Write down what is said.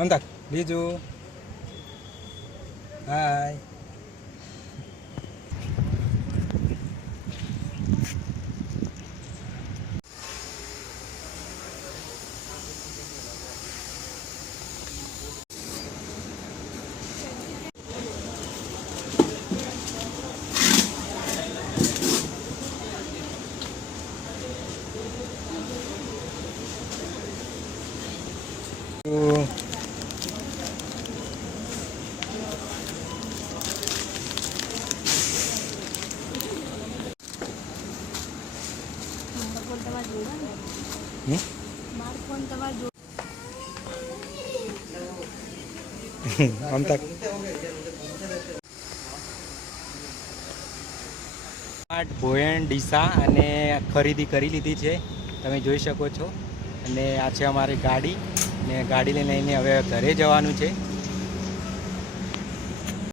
Om liju, Biju. Hai. Oh. Uh. આમ તક ભોયણ ડીસા અને ખરીદી કરી લીધી છે. તમે જોઈ શકો છો. અને આ છે અમારી ગાડી. ને ગાડી લઈને લઈને હવે ઘરે જવાનું છે.